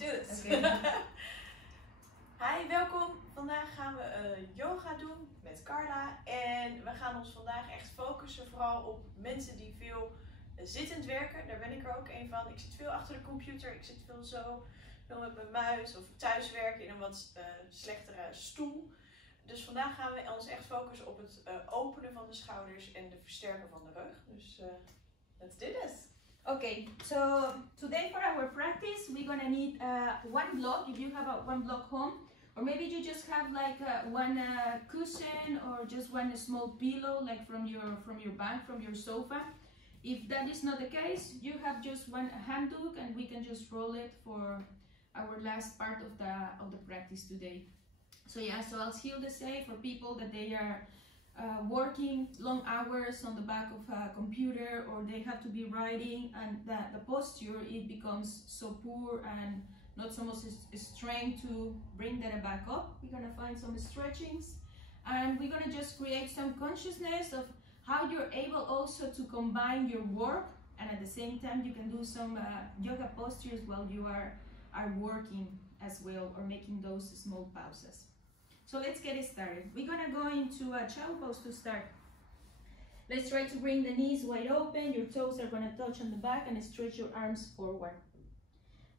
do this. Okay. Hi, welkom. Vandaag gaan we yoga doen met Karla. En we gaan ons vandaag echt focussen vooral op mensen die veel zittend werken. Daar ben ik er ook een van. Ik zit veel achter de computer. Ik zit veel met mijn muis of thuiswerken in een wat slechtere stoel. Dus vandaag gaan we ons echt focussen op het openen van de schouders en de versterken van de rug. Dus let's do this. Okay, so today for our practice, we're gonna need one block, if you have one block home, or maybe you just have like one cushion or just one small pillow, like from your bank, from your sofa. If that is not the case, you have just one handbook, and we can just roll it for our last part of the practice today. So yeah, so as Hilde say, for people that they are working long hours on the back of a computer, or they have to be writing, and the posture, it becomes so poor and not so much strength to bring that back up. We're gonna find some stretchings, and we're gonna just create some consciousness of how you're able also to combine your work, and at the same time you can do some yoga postures while you are working as well, or making those small pauses. So let's get it started. We're gonna go into a child pose to start. Let's try to bring the knees wide open. Your toes are gonna touch on the back, and stretch your arms forward.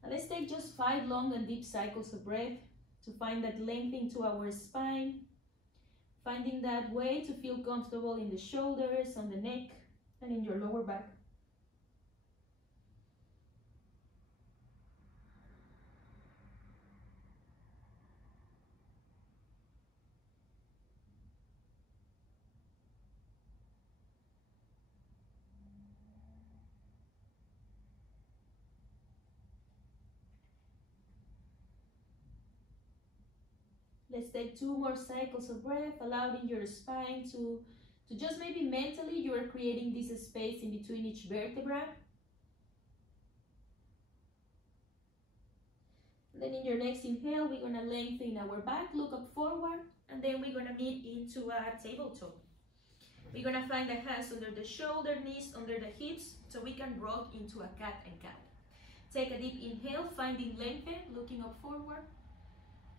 Now let's take just 5 long and deep cycles of breath to find that lengthening to our spine, finding that way to feel comfortable in the shoulders, on the neck, and in your lower back. Let's take 2 more cycles of breath, allowing your spine to just maybe mentally you are creating this space in between each vertebra. And then in your next inhale, we're going to lengthen our back, look up forward, and then we're going to meet into a tabletop. We're going to find the hands under the shoulder, knees under the hips, so we can rock into a cat and cat. Take a deep inhale, finding lengthen, looking up forward.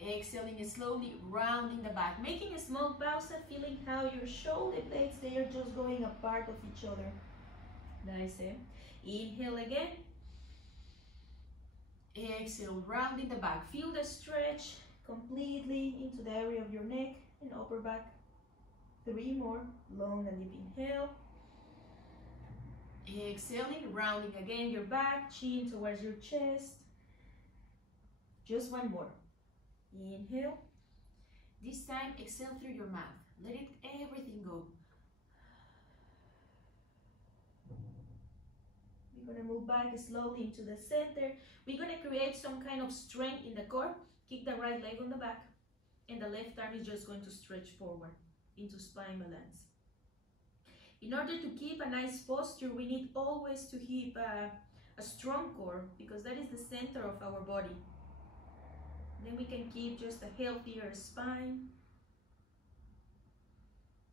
Exhaling slowly, rounding the back, making a small pause, feeling how your shoulder blades, they are just going apart of each other. Nice, eh? Inhale again. Exhale, rounding the back. Feel the stretch completely into the area of your neck and upper back. 3 more, long and deep inhale. Exhaling, rounding again your back, chin towards your chest. Just 1 more. Inhale. This time, exhale through your mouth. Let everything go. We're going to move back slowly into the center. We're going to create some kind of strength in the core. Kick the right leg on the back, and the left arm is just going to stretch forward into spine balance. In order to keep a nice posture, we need always to keep a strong core, because that is the center of our body. Then we can keep just a healthier spine.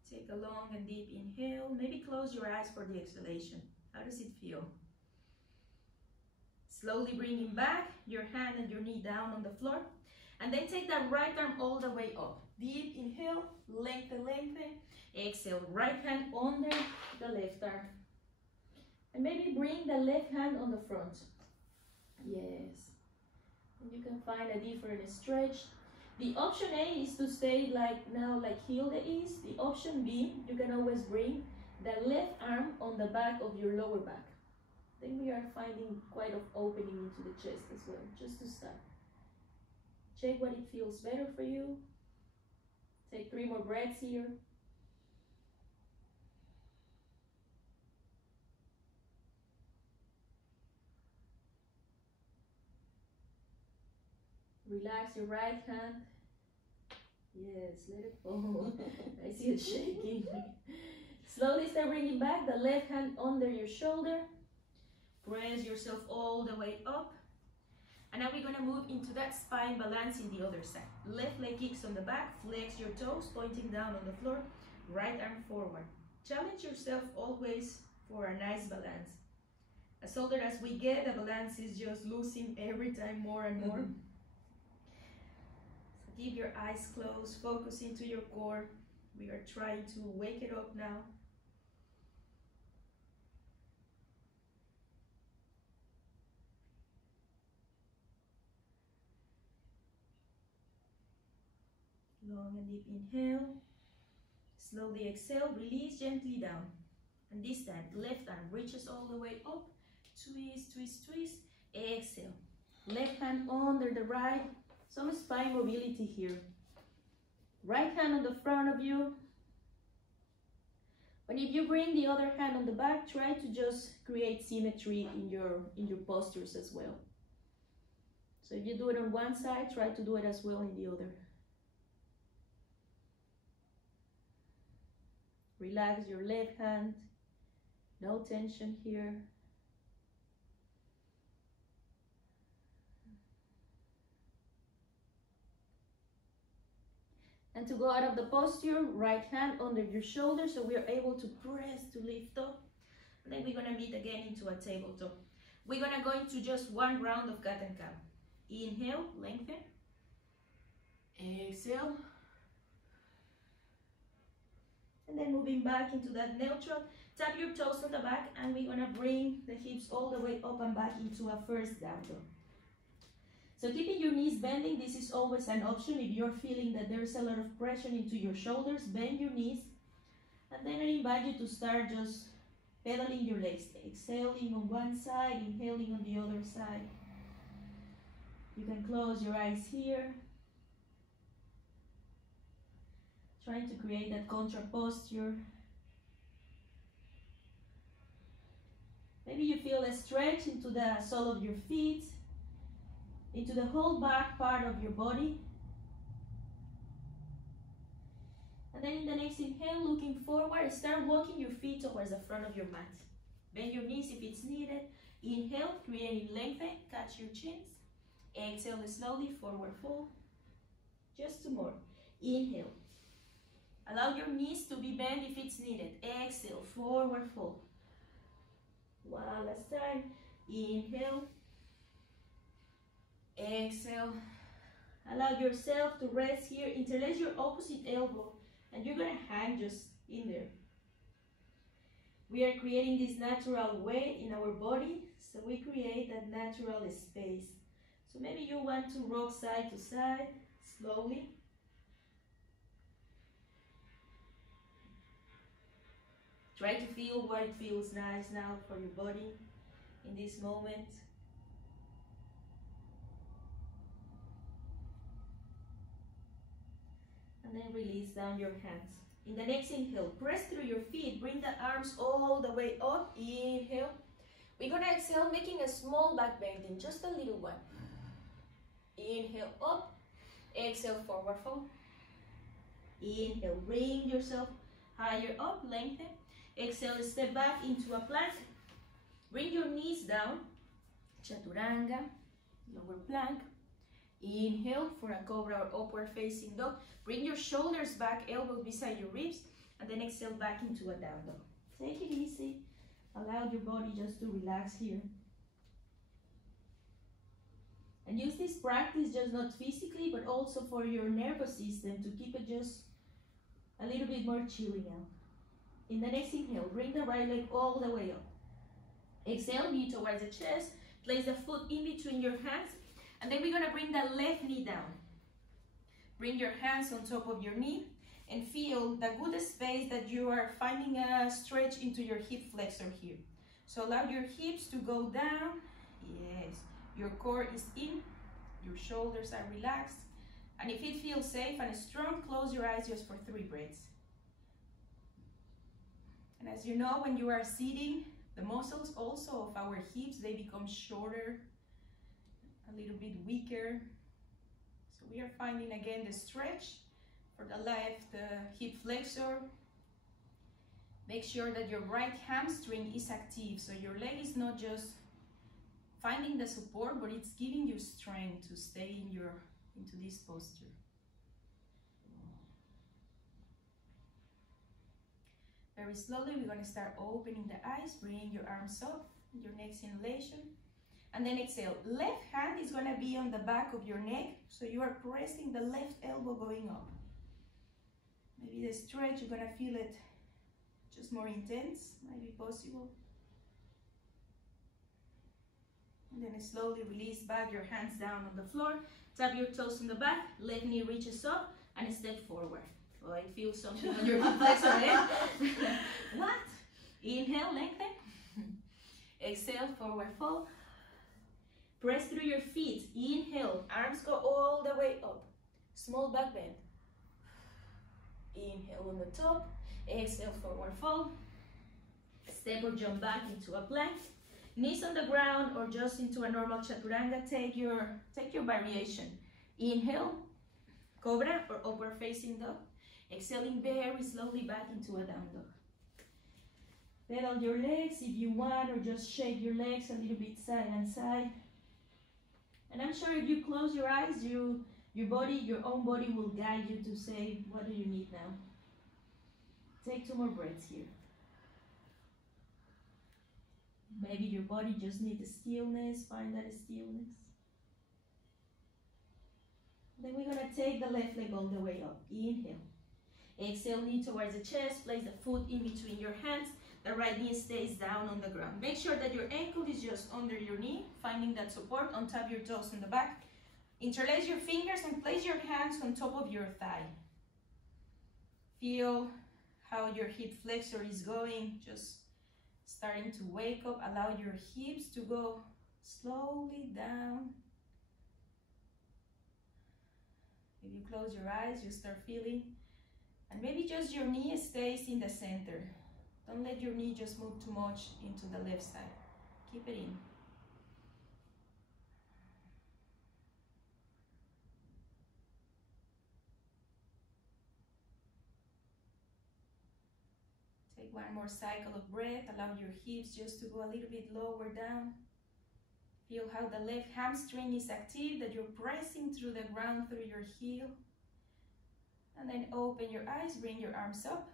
Take a long and deep inhale. Maybe close your eyes for the exhalation. How does it feel? Slowly bringing back your hand and your knee down on the floor. And then take that right arm all the way up. Deep inhale, lengthen, lengthen. Exhale, right hand under the left arm. And maybe bring the left hand on the front. Yes. And you can find a different stretch. The option A is to stay like Hilde is. The option B, you can always bring the left arm on the back of your lower back. Then we are finding quite an opening into the chest as well, just to start. Check what it feels better for you. Take 3 more breaths here. Relax your right hand. Yes, let it fall. I see it shaking. Slowly start bringing back the left hand under your shoulder. Press yourself all the way up. And now we're going to move into that spine balance in the other side. Left leg kicks on the back. Flex your toes, pointing down on the floor. Right arm forward. Challenge yourself always for a nice balance. As older as we get, the balance is just losing every time more and more. So keep your eyes closed, focus into your core. We are trying to wake it up now. Long and deep inhale. Slowly exhale, release gently down. And this time, left arm reaches all the way up. Twist, twist, twist. Exhale. Left hand under the right. Some spine mobility here. Right hand on the front of you. And if you bring the other hand on the back, try to just create symmetry in your postures as well. So if you do it on one side, try to do it as well in the other. Relax your left hand. No tension here. And to go out of the posture, right hand under your shoulder so we are able to press to lift up. And then we're going to meet again into a tabletop. We're going to go into just one round of cat and cow. Inhale, lengthen. Exhale. And then moving back into that neutral. Tap your toes on the back and we're going to bring the hips all the way up and back into a first down dog. So keeping your knees bending, this is always an option. If you're feeling that there's a lot of pressure into your shoulders, bend your knees. And then I invite you to start just pedaling your legs. Exhaling on one side, inhaling on the other side. You can close your eyes here. Trying to create that contra posture. Maybe you feel a stretch into the sole of your feet, into the whole back part of your body. And then in the next inhale, looking forward, start walking your feet towards the front of your mat. Bend your knees if it's needed. Inhale, creating lengthen, catch your chins. Exhale slowly, forward fold. Just two more. Inhale. Allow your knees to be bent if it's needed. Exhale, forward fold. One last time. Inhale. Exhale. Allow yourself to rest here. Interlace your opposite elbow and you're going to hang just in there. We are creating this natural weight in our body, so we create that natural space. So maybe you want to rock side to side slowly. Try to feel what it feels nice now for your body in this moment. And then release down your hands. In the next inhale, press through your feet. Bring the arms all the way up. Inhale. We're going to exhale, making a small back bending, just a little one. Inhale, up. Exhale, forward fold. Inhale, bring yourself higher up, lengthen. Exhale, step back into a plank. Bring your knees down. Chaturanga, lower plank. Inhale for a cobra or upward facing dog. Bring your shoulders back, elbows beside your ribs, and then exhale back into a down dog. Take it easy. Allow your body just to relax here. And use this practice just not physically, but also for your nervous system to keep it just a little bit more chilling out. In the next inhale, bring the right leg all the way up. Exhale, knee towards the chest. Place the foot in between your hands. And then we're going to bring the left knee down. Bring your hands on top of your knee and feel the good space that you are finding a stretch into your hip flexor here. So allow your hips to go down. Yes, your core is in, your shoulders are relaxed. And if it feels safe and strong, close your eyes just for 3 breaths. And as you know, when you are sitting, the muscles also of our hips, they become shorter, a little bit weaker. So we are finding again the stretch for the left hip flexor. Make sure that your right hamstring is active, so your leg is not just finding the support, but it's giving you strength to stay into this posture. Very slowly, we're going to start opening the eyes. Bring your arms up, your next inhalation. And then exhale. Left hand is going to be on the back of your neck, so you are pressing the left elbow going up. Maybe the stretch, you're going to feel it just more intense, might be possible. And then slowly release back your hands down on the floor. Tap your toes in the back, left knee reaches up, and step forward. Oh, I feel something on your hip flexor, eh? What? Inhale, lengthen. Exhale, forward fold. Press through your feet. Inhale, arms go all the way up. Small back bend. Inhale on the top. Exhale, forward fold. Step or jump back into a plank. Knees on the ground or just into a normal chaturanga. Take your variation. Inhale, cobra or upward facing dog. Exhaling very slowly back into a down dog. Pedal your legs if you want, or just shake your legs a little bit side and side. And I'm sure if you close your eyes, your own body will guide you to say, what do you need now? Take 2 more breaths here. Maybe your body just needs stillness, find that stillness. Then we're gonna take the left leg all the way up. Inhale. Exhale, knee towards the chest, place the foot in between your hands. The right knee stays down on the ground. Make sure that your ankle is just under your knee, finding that support. Untap your toes in the back. Interlace your fingers and place your hands on top of your thigh. Feel how your hip flexor is going, just starting to wake up. Allow your hips to go slowly down. If you close your eyes, you start feeling, and maybe just your knee stays in the center. Don't let your knee just move too much into the left side. Keep it in. Take 1 more cycle of breath. Allow your hips just to go a little bit lower down. Feel how the left hamstring is active, that you're pressing through the ground through your heel. And then open your eyes, bring your arms up.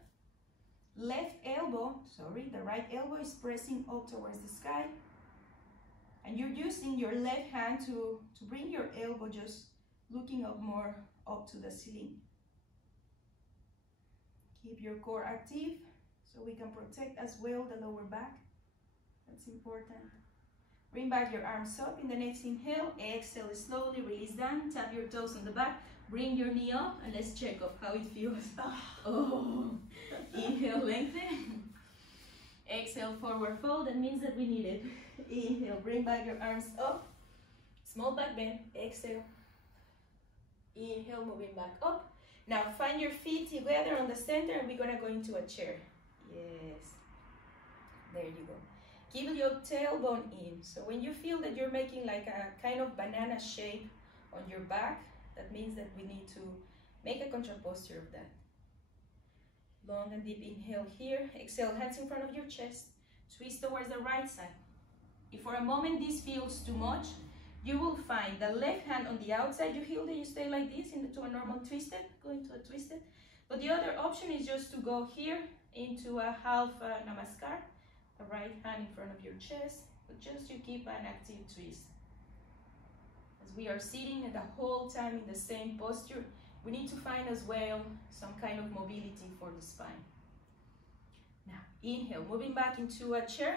The right elbow is pressing up towards the sky. And you're using your left hand to bring your elbow just looking up more up to the ceiling. Keep your core active so we can protect as well the lower back. That's important. Bring back your arms up in the next inhale. Exhale, slowly release down. Tap your toes on the back. Bring your knee up and let's check up how it feels. Oh. Inhale, lengthen. Exhale, forward fold. That means that we need it. Inhale, bring back your arms up. Small back bend. Exhale. Inhale, moving back up. Now find your feet together on the center and we're gonna go into a chair. Yes. There you go. Keep your tailbone in. So when you feel that you're making like a kind of banana shape on your back, that means that we need to make a contra posture of that. Long and deep inhale here. Exhale, hands in front of your chest. Twist towards the right side. If for a moment this feels too much, you will find the left hand on the outside. Hilde, you stay like this into a normal twisted, go into a twisted. But the other option is just to go here into a half namaskar. The right hand in front of your chest, but just you keep an active twist. As we are sitting the whole time in the same posture, we need to find as well some kind of mobility for the spine. Now, inhale, moving back into a chair.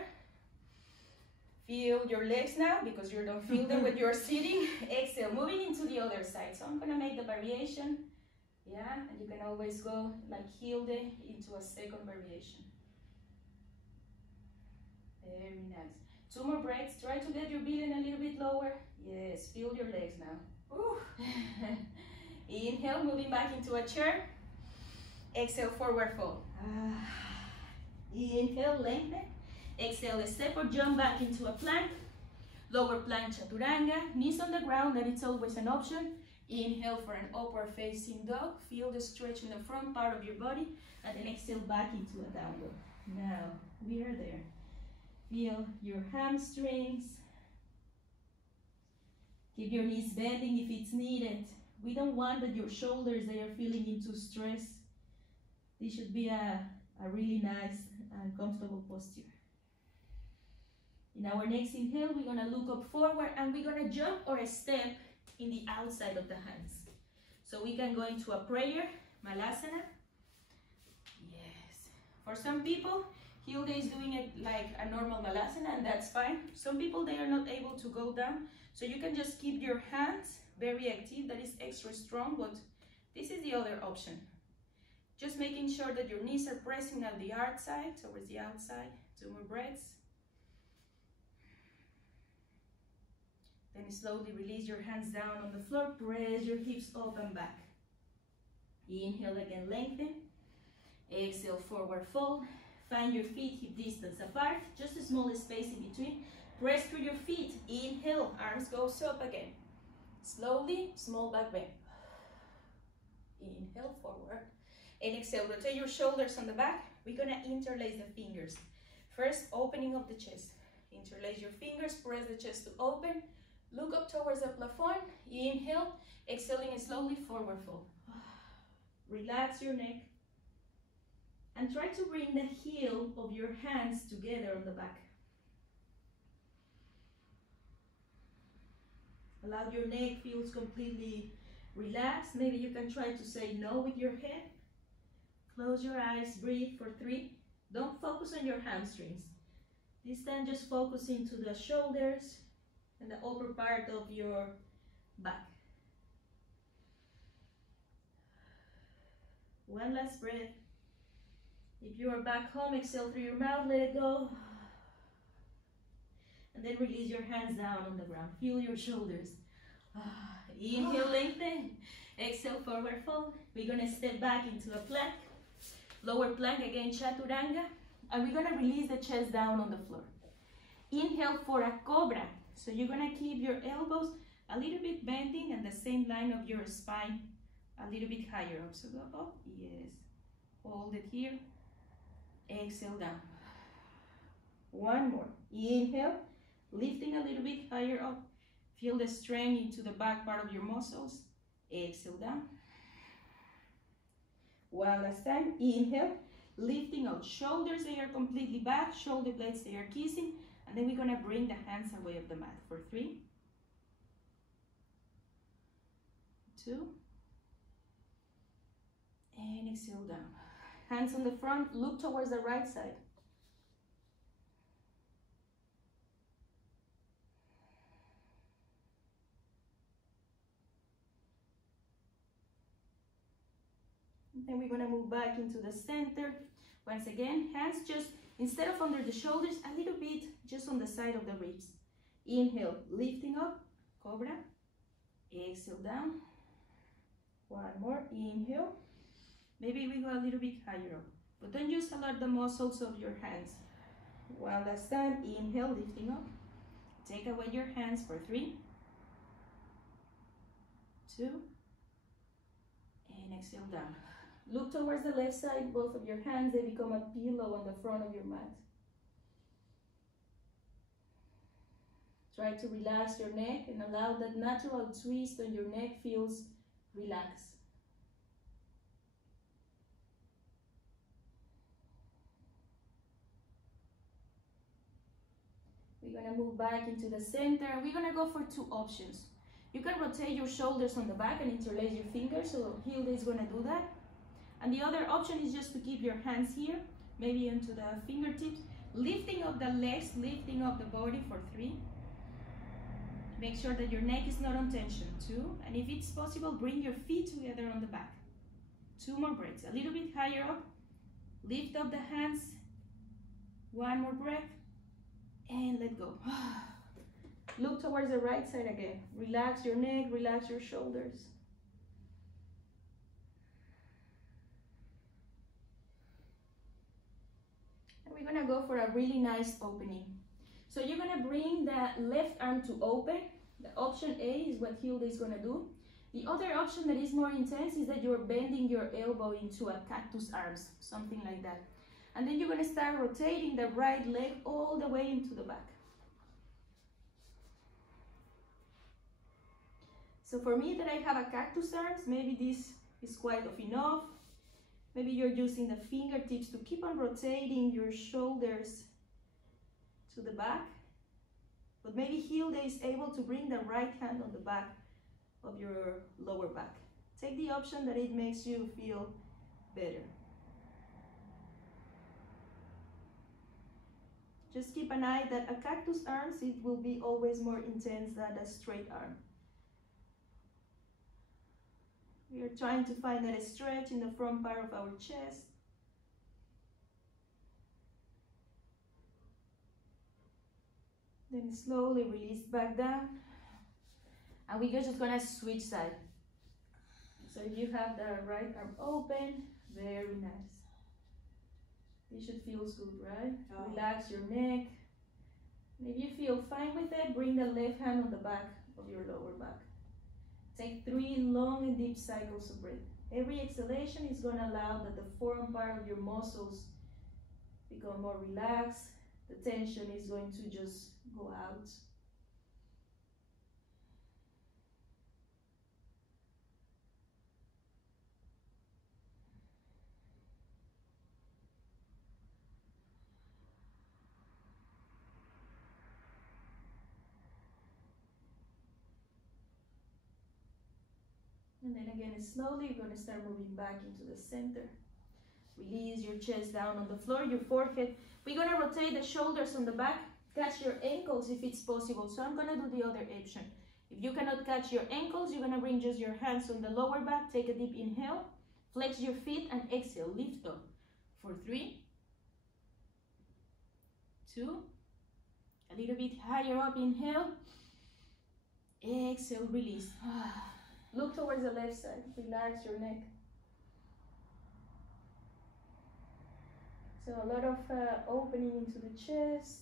Feel your legs now, because you don't feel them when you're sitting. Exhale, moving into the other side. So I'm gonna make the variation. Yeah, and you can always go like Hilde into a second variation. Very nice. 2 more breaths. Try to get your belly a little bit lower. Yes, feel your legs now. Inhale, moving back into a chair. Exhale, forward fold. Inhale, lengthen. Exhale, step or jump back into a plank. Lower plank chaturanga. Knees on the ground, that is always an option. Inhale for an upward facing dog. Feel the stretch in the front part of your body. And then exhale back into a down dog. Now, we are there. Feel your hamstrings. Keep your knees bending if it's needed. We don't want that your shoulders, they are feeling into stress. This should be a really nice and comfortable posture. In our next inhale, we're gonna look up forward and we're gonna jump or step in the outside of the hands. So we can go into a prayer, Malasana. Yes. For some people, Hilde is doing it like a normal Malasana, and that's fine. Some people, they are not able to go down. So you can just keep your hands very active. That is extra strong, but this is the other option. Just making sure that your knees are pressing at the outside, towards the outside. 2 more breaths. Then slowly release your hands down on the floor. Press your hips up and back. Inhale again, lengthen. Exhale, forward fold. Find your feet hip distance apart. Just a small space in between. Press through your feet. Inhale, arms goes up again. Slowly, small back bend. Inhale, forward. And exhale, rotate your shoulders on the back. We're gonna interlace the fingers. First, opening up the chest. Interlace your fingers, press the chest to open. Look up towards the plafond. Inhale, exhaling slowly, forward fold. Relax your neck. And try to bring the heel of your hands together on the back. Allow your neck feels completely relaxed. Maybe you can try to say no with your head. Close your eyes, breathe for 3. Don't focus on your hamstrings. This time just focus into the shoulders and the upper part of your back. One last breath. If you are back home, exhale through your mouth, let it go. And then release your hands down on the ground. Feel your shoulders. Inhale, lengthen. Exhale, forward fold. We're gonna step back into a plank. Lower plank again, chaturanga. And we're gonna release the chest down on the floor. Inhale for a cobra. So you're gonna keep your elbows a little bit bending and the same line of your spine a little bit higher up. So go up, yes. Hold it here. Exhale down. One more. Inhale, lifting a little bit higher up. Feel the strength into the back part of your muscles. Exhale down. One last time. Inhale, lifting out. Shoulders, they are completely back. Shoulder blades, they are kissing. And then we're gonna bring the hands away of the mat for 3, 2, and exhale down. Hands on the front, look towards the right side. And then we're gonna move back into the center. Once again, hands just, instead of under the shoulders, a little bit just on the side of the ribs. Inhale, lifting up, cobra. Exhale down. One more, inhale. Maybe we go a little bit higher up, but don't use a lot the muscles of your hands. One last time, inhale, lifting up. Take away your hands for 3, 2, and exhale down. Look towards the left side, both of your hands, they become a pillow on the front of your mat. Try to relax your neck and allow that natural twist on your neck feels relaxed. We're gonna move back into the center. We're gonna go for 2 options. You can rotate your shoulders on the back and interlace your fingers, so Hilde is gonna do that. And the other option is just to keep your hands here, maybe into the fingertips, lifting up the legs, lifting up the body for 3. Make sure that your neck is not on tension, 2. And if it's possible, bring your feet together on the back. 2 more breaths, a little bit higher up. Lift up the hands. 1 more breath. And let go. Look towards the right side again. Relax your neck, relax your shoulders. And we're gonna go for a really nice opening. So you're gonna bring the left arm to open. The option A is what Hilde is gonna do. The other option that is more intense is that you're bending your elbow into a cactus arms, something like that. And then you're gonna start rotating the right leg all the way into the back. So for me that I have a cactus arms, maybe this is quite enough. Maybe you're using the fingertips to keep on rotating your shoulders to the back. But maybe Hilde is able to bring the right hand on the back of your lower back. Take the option that it makes you feel better. Just keep an eye that a cactus arms, it will be always more intense than a straight arm. We are trying to find that stretch in the front part of our chest. Then slowly release back down. And we're just gonna switch side. So if you have the right arm open, very nice. This should feel good, right? Oh. Relax your neck. And if you feel fine with it, bring the left hand on the back of your lower back. Take 3 long and deep cycles of breath. Every exhalation is going to allow that the forearm part of your muscles become more relaxed. The tension is going to just go out. And then again, slowly, you're going to start moving back into the center. Release your chest down on the floor, your forehead. We're going to rotate the shoulders on the back. Catch your ankles if it's possible. So I'm going to do the other option. If you cannot catch your ankles, you're going to bring just your hands on the lower back. Take a deep inhale. Flex your feet and exhale. Lift up. For 3, 2, a little bit higher up. Inhale. Exhale, release. Look towards the left side. Relax your neck. So a lot of opening into the chest.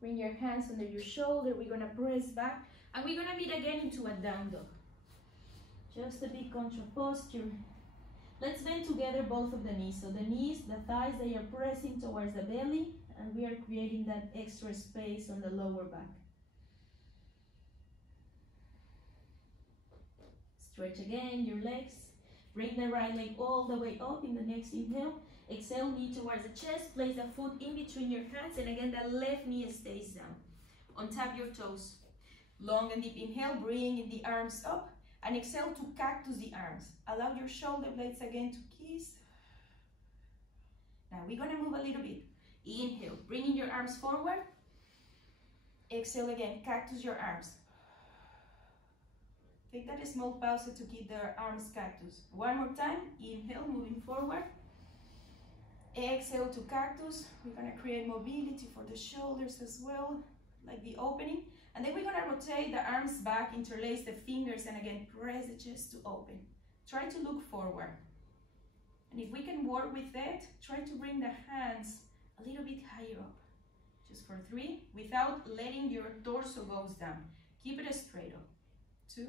Bring your hands under your shoulder. We're going to press back. And we're going to meet again into a down dog. Just a big contra posture. Let's bend together both of the knees. So the knees, the thighs, they are pressing towards the belly. And we are creating that extra space on the lower back. Stretch again your legs. Bring the right leg all the way up in the next inhale. Exhale, knee towards the chest. Place the foot in between your hands. And again, the left knee stays down. Untap your toes. Long and deep inhale. Bring the arms up. And exhale to cactus the arms. Allow your shoulder blades again to kiss. Now we're going to move a little bit. Inhale. Bringing your arms forward. Exhale again. Cactus your arms. Take that small pause to keep the arms cactus. One more time. Inhale, moving forward. Exhale to cactus. We're going to create mobility for the shoulders as well, like the opening. And then we're going to rotate the arms back, interlace the fingers, and again, press the chest to open. Try to look forward. And if we can work with that, try to bring the hands a little bit higher up. Just for 3, without letting your torso go down. Keep it straight up. 2.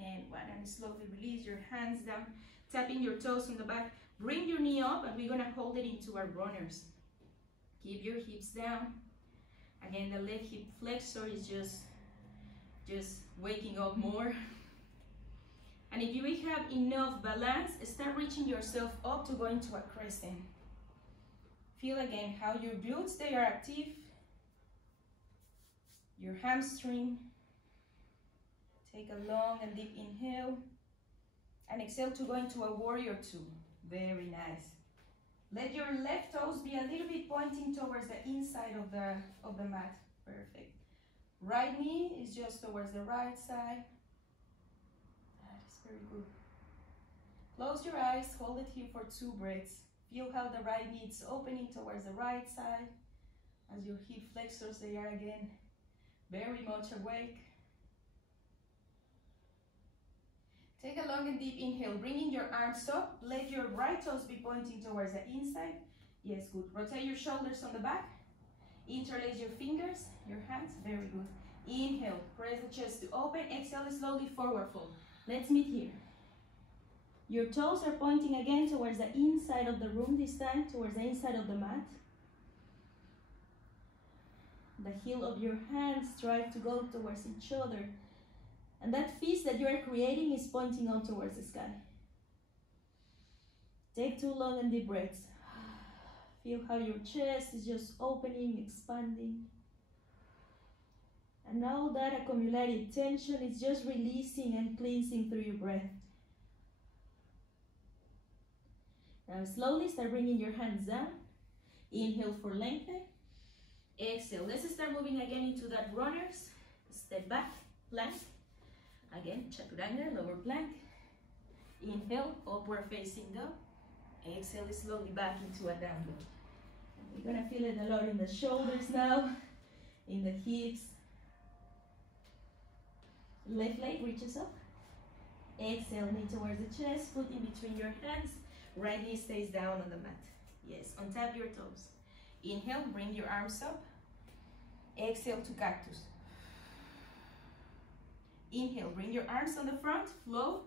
And 1, and slowly release your hands down, tapping your toes on the back. Bring your knee up, and we're going to hold it into our runners. Keep your hips down. Again, the left hip flexor is just waking up more. And if you have enough balance, start reaching yourself up to go into a crescent. Feel again how your glutes, they are active. Your hamstring. Take a long and deep inhale. And exhale to go into a warrior 2. Very nice. Let your left toes be a little bit pointing towards the inside of the mat. Perfect. Right knee is just towards the right side. That is very good. Close your eyes, hold it here for 2 breaths. Feel how the right knee is opening towards the right side. As your hip flexors, they are again very much awake. Take a long and deep inhale, bringing your arms up. Let your right toes be pointing towards the inside. Yes, good. Rotate your shoulders on the back. Interlace your fingers, your hands. Very good. Inhale, press the chest to open. Exhale, slowly forward fold. Let's meet here. Your toes are pointing again towards the inside of the room this time, towards the inside of the mat. The heel of your hands strive to go towards each other. And that fist that you are creating is pointing out towards the sky. Take 2 long and deep breaths. Feel how your chest is just opening, expanding. And all that accumulated tension is just releasing and cleansing through your breath. Now slowly start bringing your hands down. Inhale for lengthen. Exhale. Let's start moving again into that runners. Step back, plank. Again, chaturanga, lower plank. Inhale, upward facing dog. Exhale slowly back into a down dog. We're gonna feel it a lot in the shoulders now, in the hips. Left leg reaches up. Exhale, knee towards the chest, foot in between your hands. Right knee stays down on the mat. Yes, untap your toes. Inhale, bring your arms up. Exhale to cactus. Inhale, bring your arms on the front, flow.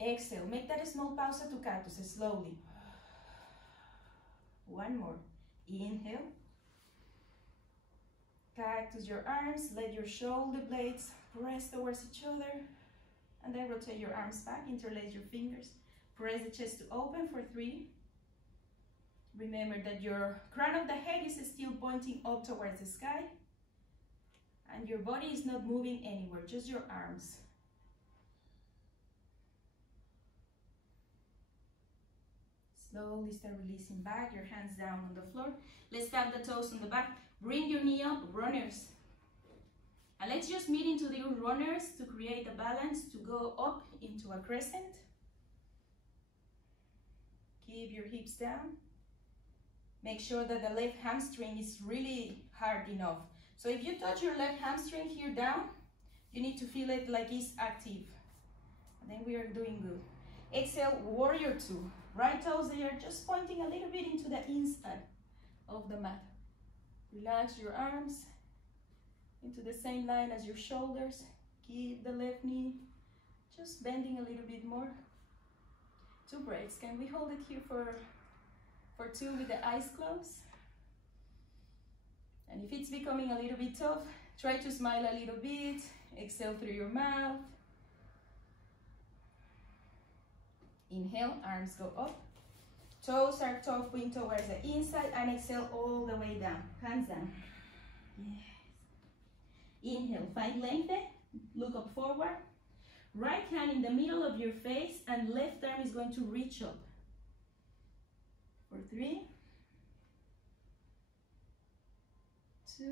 Exhale, make that a small pause to cactus, slowly. One more. Inhale. Cactus your arms, let your shoulder blades press towards each other. And then rotate your arms back, interlace your fingers. Press the chest to open for 3. Remember that your crown of the head is still pointing up towards the sky. And your body is not moving anywhere, just your arms. Slowly start releasing back, your hands down on the floor. Let's tap the toes on the back. Bring your knee up, runners. And let's just meet into the runners to create a balance to go up into a crescent. Keep your hips down. Make sure that the left hamstring is really hard enough. So if you touch your left hamstring here down, you need to feel it like it's active. And then we are doing good. Exhale, warrior 2. Right toes, they are just pointing a little bit into the inside of the mat. Relax your arms into the same line as your shoulders. Keep the left knee just bending a little bit more. 2 breaths. Can we hold it here for 2 with the eyes closed? And if it's becoming a little bit tough, try to smile a little bit. Exhale through your mouth. Inhale, arms go up. Toes are topping towards the inside and exhale all the way down. Hands down. Yes. Inhale, find lengthen. Look up forward. Right hand in the middle of your face and left arm is going to reach up. For 3, 2,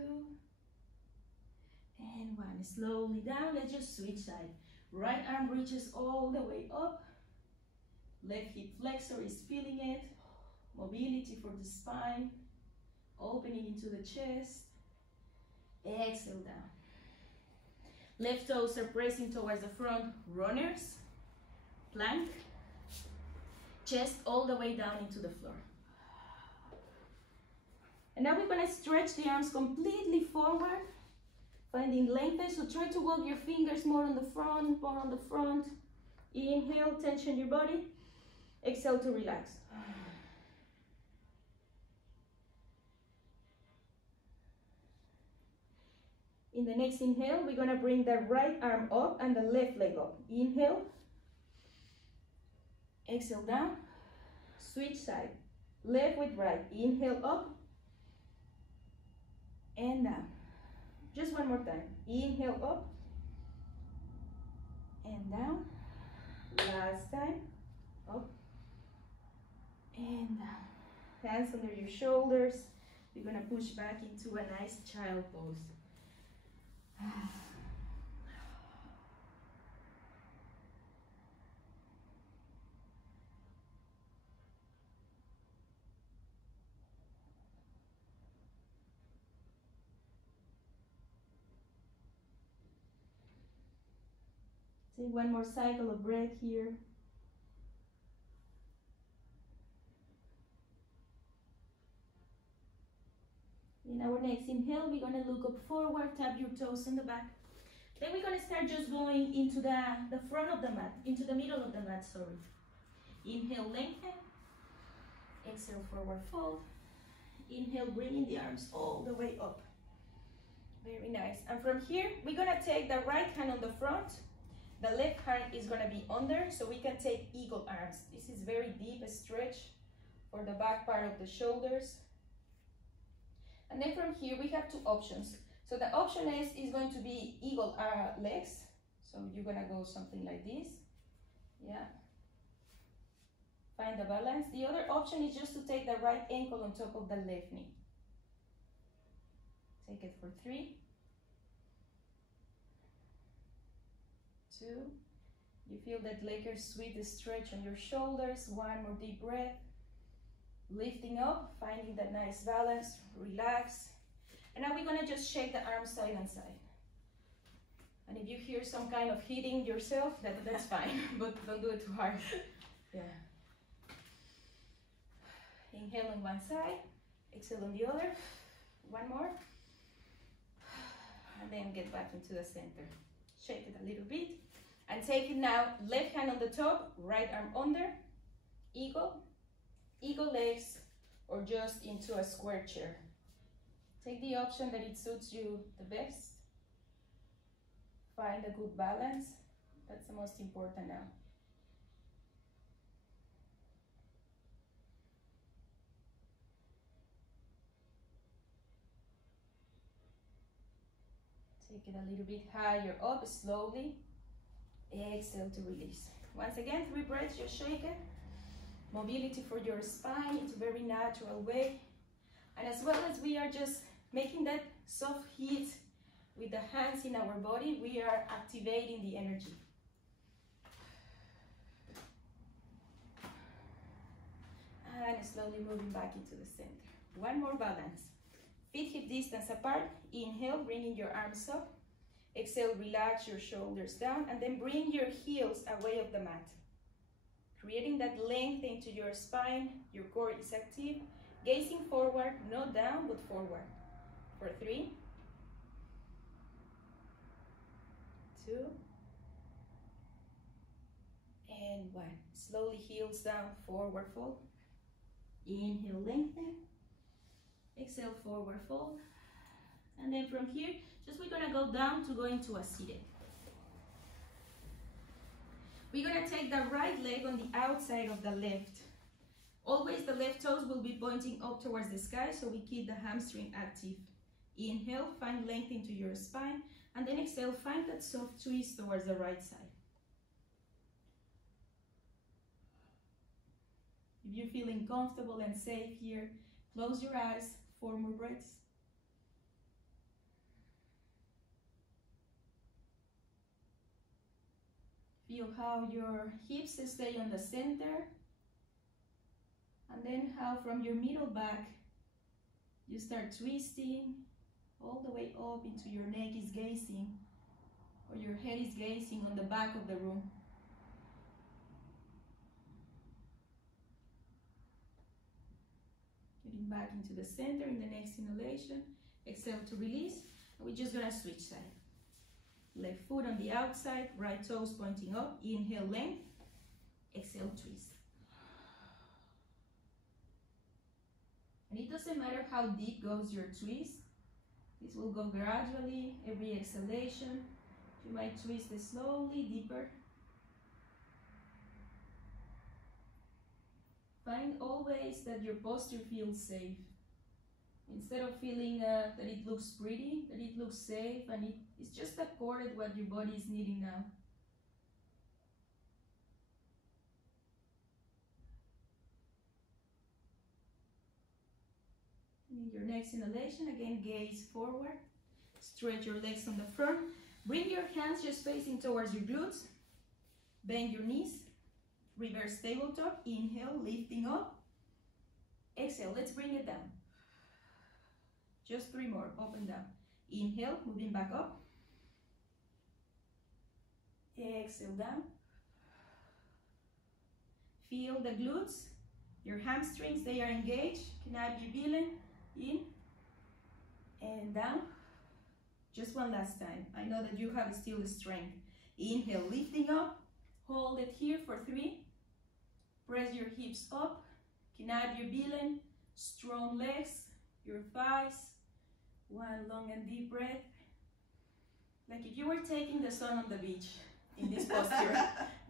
and 1. Slowly down. Let's just switch side. Right arm reaches all the way up. Left hip flexor is feeling it. Mobility for the spine. Opening into the chest. Exhale down. Left toes are pressing towards the front. Runners. Plank. Chest all the way down into the floor. And now we're going to stretch the arms completely forward. Finding length. So try to walk your fingers more on the front, more on the front. Inhale, tension your body. Exhale to relax. In the next inhale, we're going to bring the right arm up and the left leg up. Inhale. Exhale down. Switch side. Left with right. Inhale up. And down. Just one more time. Inhale up. And down. Last time. Up. And down. Hands under your shoulders. You're going to push back into a nice child pose. Take one more cycle of breath here. In our next inhale, we're going to look up forward, tap your toes on the back. Then we're going to start just going into the front of the mat, into the middle of the mat, sorry. Inhale, lengthen. Exhale, forward fold. Inhale, bringing the arms all the way up. Very nice. And from here, we're going to take the right hand on the front. The left hand is going to be under, so we can take eagle arms. This is very deep, a stretch for the back part of the shoulders. And then from here we have two options. So the option is going to be eagle legs. So you're gonna go something like this. Yeah. Find the balance. The other option is just to take the right ankle on top of the left knee. Take it for 3, 2. You feel that Laker sweet stretch on your shoulders. 1 more deep breath. Lifting up, finding that nice balance, relax. And now we're gonna just shake the arms side and side. And if you hear some kind of hitting yourself, that's fine, but don't do it too hard. Yeah. Inhale on one side, exhale on the other. 1 more. And then get back into the center. Shake it a little bit. And take it now, left hand on the top, right arm under, eagle legs, or just into a square chair. Take the option that it suits you the best. Find a good balance. That's the most important now. Take it a little bit higher up, slowly. Exhale to release. Once again, 3 breaths, just shake it. Mobility for your spine, it's a very natural way. And as well as we are just making that soft heat with the hands in our body, we are activating the energy. And slowly moving back into the center. 1 more balance. Feet hip distance apart. Inhale, bringing your arms up. Exhale, relax your shoulders down, and then bring your heels away of the mat. Creating that length into your spine, your core is active. Gazing forward, not down, but forward. For 3, 2, and 1. Slowly heels down, forward fold. Inhale, lengthen. Exhale, forward fold. And then from here, we're gonna go down to go into a seated. We're gonna take the right leg on the outside of the left. Always the left toes will be pointing up towards the sky, so we keep the hamstring active. Inhale, find length into your spine, and then exhale, find that soft twist towards the right side. If you're feeling comfortable and safe here, close your eyes, 4 more breaths. Feel how your hips stay on the center, and then how from your middle back you start twisting all the way up into your neck is gazing, or your head is gazing on the back of the room. Getting back into the center in the next inhalation. Exhale to release. And we're just gonna switch side. Left foot on the outside, right toes pointing up. Inhale, length. Exhale, twist. And it doesn't matter how deep goes your twist. This will go gradually, every exhalation. You might twist it slowly, deeper. Find always that your posture feels safe. Instead of feeling that it looks pretty, that it looks safe, and it's just accorded what your body is needing now. In your next inhalation, again, gaze forward. Stretch your legs on the front. Bring your hands just facing towards your glutes. Bend your knees. Reverse tabletop. Inhale, lifting up. Exhale, let's bring it down. Just 3 more, up and down. Inhale, moving back up. Exhale, down. Feel the glutes, your hamstrings, they are engaged. Knabibilen, in and down. Just one last time. I know that you have still the strength. Inhale, lifting up. Hold it here for 3. Press your hips up. Knabibilen, strong legs, your thighs. 1 long and deep breath. Like if you were taking the sun on the beach in this posture.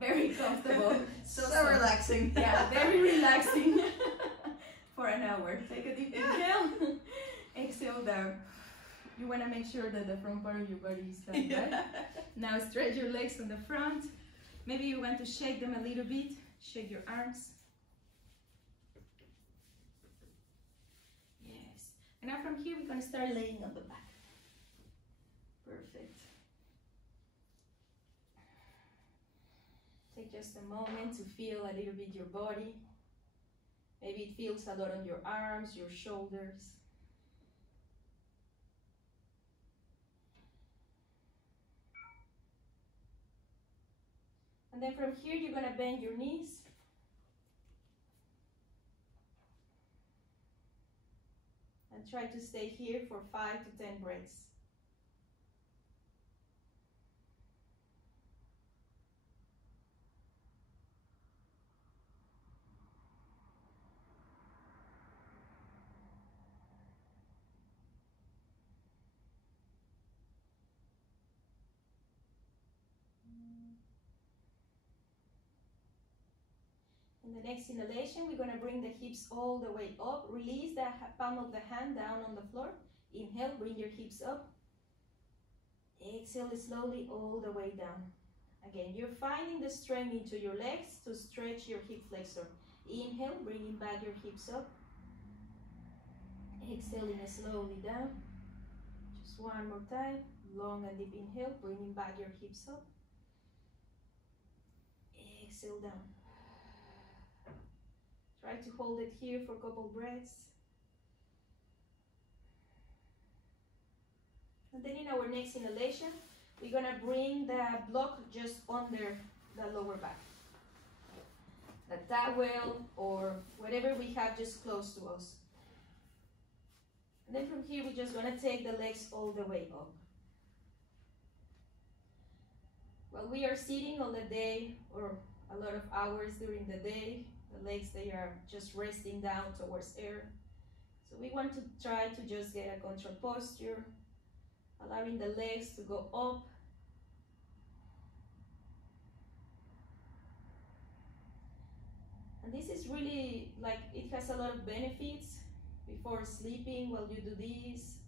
Very comfortable. So relaxing. Yeah, very relaxing. hour. Take a deep inhale, exhale down. You want to make sure that the front part of your body is done, right? Now stretch your legs on the front. Maybe you want to shake them a little bit. Shake your arms. Yes. And now from here, we're going to start laying on the back. Perfect. Take just a moment to feel a little bit your body. Maybe it feels a lot on your arms, your shoulders. And then from here, you're going to bend your knees. And try to stay here for 5 to 10 breaths. In the next inhalation, we're going to bring the hips all the way up. Release the palm of the hand down on the floor. Inhale, bring your hips up. Exhale slowly all the way down. Again, you're finding the strength into your legs to stretch your hip flexor. Inhale, bringing back your hips up. Exhaling slowly down. Just one more time. Long and deep inhale, bringing back your hips up. Exhale down. Try to hold it here for a couple breaths. And then in our next inhalation, we're going to bring the block just under the lower back. The towel or whatever we have just close to us. And then from here, we're just going to take the legs all the way up. While we are sitting all the day or a lot of hours during the day, the legs, they are just resting down towards air. So we want to try to just get a control posture, allowing the legs to go up. And this is really like, it has a lot of benefits before sleeping while you do this,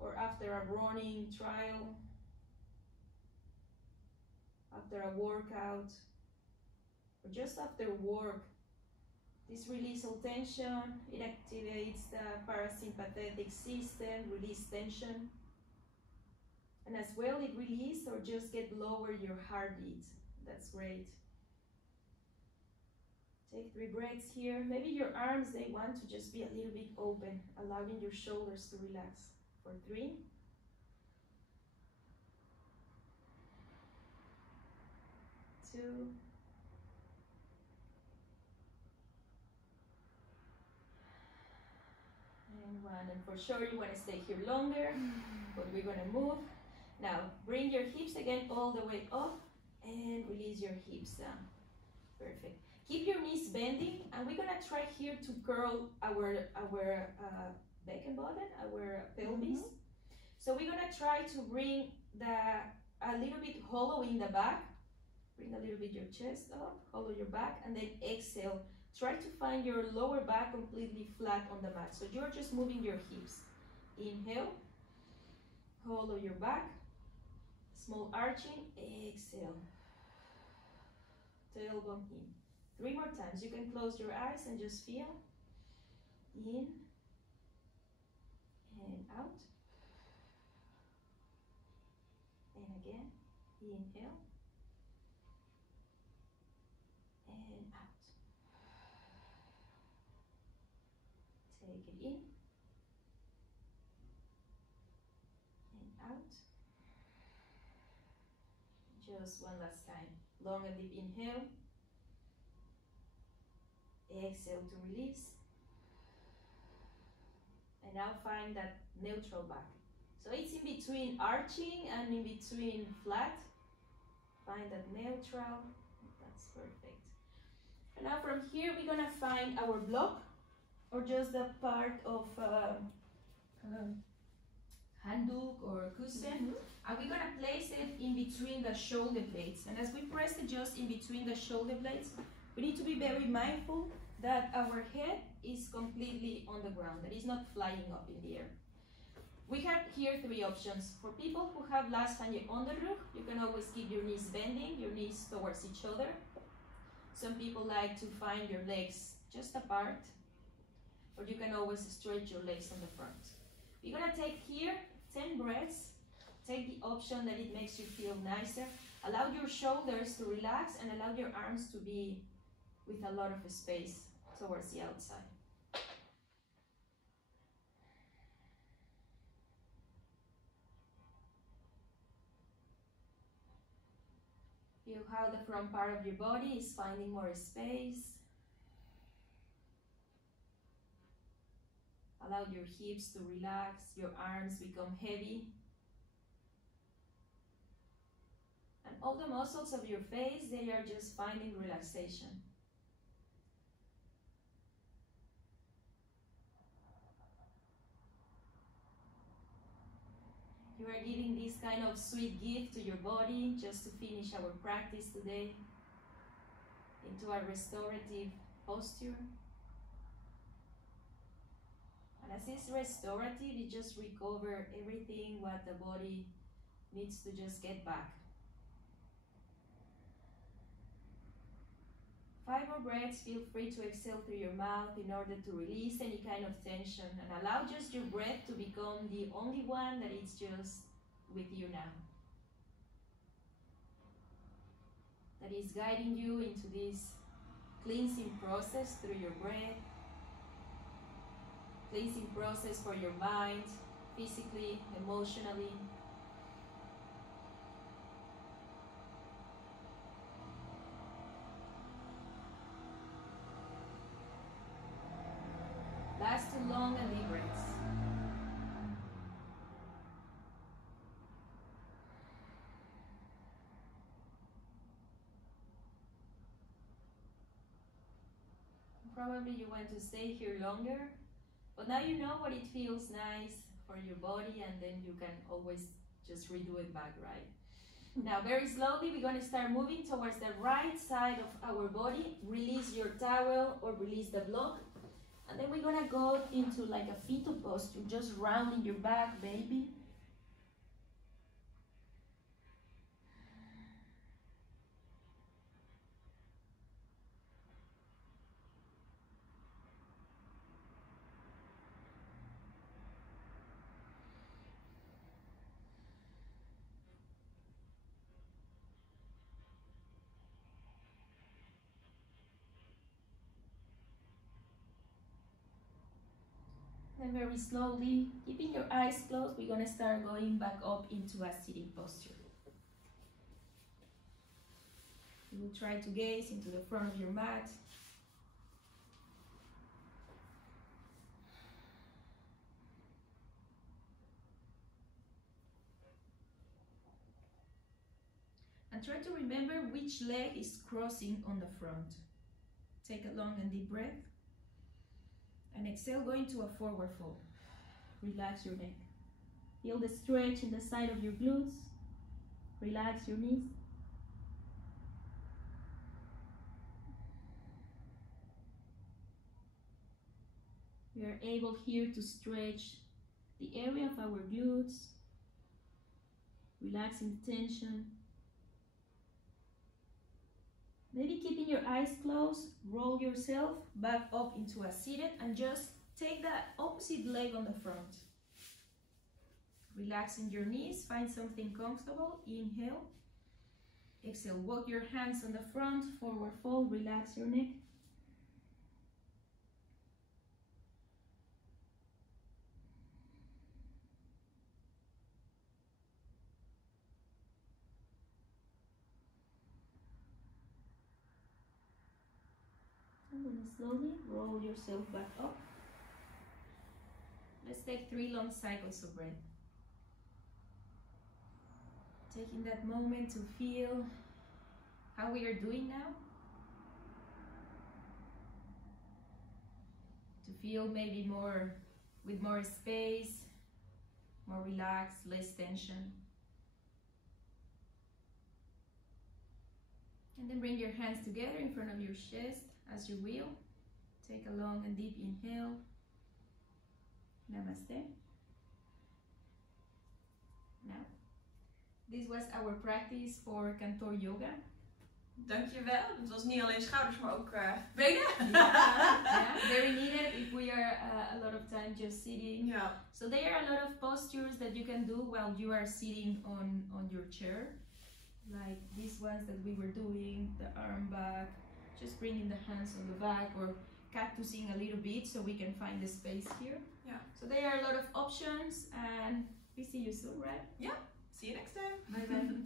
or after a running trial, after a workout, or just after work. This releases all tension, it activates the parasympathetic system, release tension. And as well, it releases or just lower your heartbeat. That's great. Take 3 breaths here. Maybe your arms, they want to just be a little bit open, allowing your shoulders to relax. For 3. 2. And 1. And for sure you want to stay here longer, but we're going to move. Now bring your hips again all the way up and release your hips down. Perfect. Keep your knees bending, and we're going to try here to curl our back and bottom, our pelvis. So we're going to try to bring a little bit hollow in the back. Bring a little bit your chest up, hollow your back, and then exhale. Try to find your lower back completely flat on the mat. So you're just moving your hips. Inhale, hollow your back, small arching, exhale. Tailbone in. 3 more times. You can close your eyes and just feel. In and out. And again, inhale and out. Take it in and out. Just one last time. Long and deep inhale. Exhale to release. And now find that neutral back. So it's in between arching and in between flat. Find that neutral. That's perfect. And now from here we're gonna find our block, or just the part of handuk or cushion. And we're gonna place it in between the shoulder blades. And as we press it just in between the shoulder blades, we need to be very mindful that our head is completely on the ground, that is not flying up in the air. We have here three options. For people who have lasfanje onderrug, you can always keep your knees bending, your knees towards each other. Some people like to find your legs just apart, or you can always stretch your legs on the front. We're gonna take here 10 breaths. Take the option that it makes you feel nicer. Allow your shoulders to relax and allow your arms to be with a lot of space towards the outside. Feel how the front part of your body is finding more space. Allow your hips to relax, your arms become heavy. And all the muscles of your face, they are just finding relaxation. You are giving this kind of sweet gift to your body just to finish our practice today into a restorative posture. And as it's restorative, it just recovers everything what the body needs to just get back. 5 more breaths. Feel free to exhale through your mouth in order to release any kind of tension and allow just your breath to become the only one that is just with you now. That is guiding you into this cleansing process through your breath. Cleansing process for your mind, physically, emotionally. Last 2 long and deep breaths. Probably you want to stay here longer, but now you know what it feels nice for your body, and then you can always just redo it back, right? Now, very slowly, we're going to start moving towards the right side of our body. Release your towel or release the block. And then we're going to go into like a fetal posture, just rounding your back, baby. And very slowly, keeping your eyes closed, we're going to start going back up into a sitting posture. You will try to gaze into the front of your mat. And try to remember which leg is crossing on the front. Take a long and deep breath. And exhale, go into a forward fold. Relax your neck. Feel the stretch in the side of your glutes. Relax your knees. We are able here to stretch the area of our glutes, relaxing the tension. Maybe keeping your eyes closed, roll yourself back up into a seated and just take that opposite leg on the front. Relaxing your knees, find something comfortable, inhale. Exhale, walk your hands on the front, forward fold, relax your neck. And then slowly roll yourself back up. Let's take 3 long cycles of breath. Taking that moment to feel how we are doing now. To feel maybe more, with more space, more relaxed, less tension. And then bring your hands together in front of your chest as you will. Take a long and deep inhale. Namaste. Now, this was our practice for Kantoor Yoga. Dankjewel. Het was niet alleen schouders, maar ook benen. Yeah, very needed if we are a lot of time just sitting. Yeah. So there are a lot of postures that you can do while you are sitting on your chair. Like these ones that we were doing, the arm back, just bringing the hands on the back, or cactusing a little bit so we can find the space here. Yeah. So there are a lot of options, and we see you soon, right? Yeah. See you next time. Bye bye.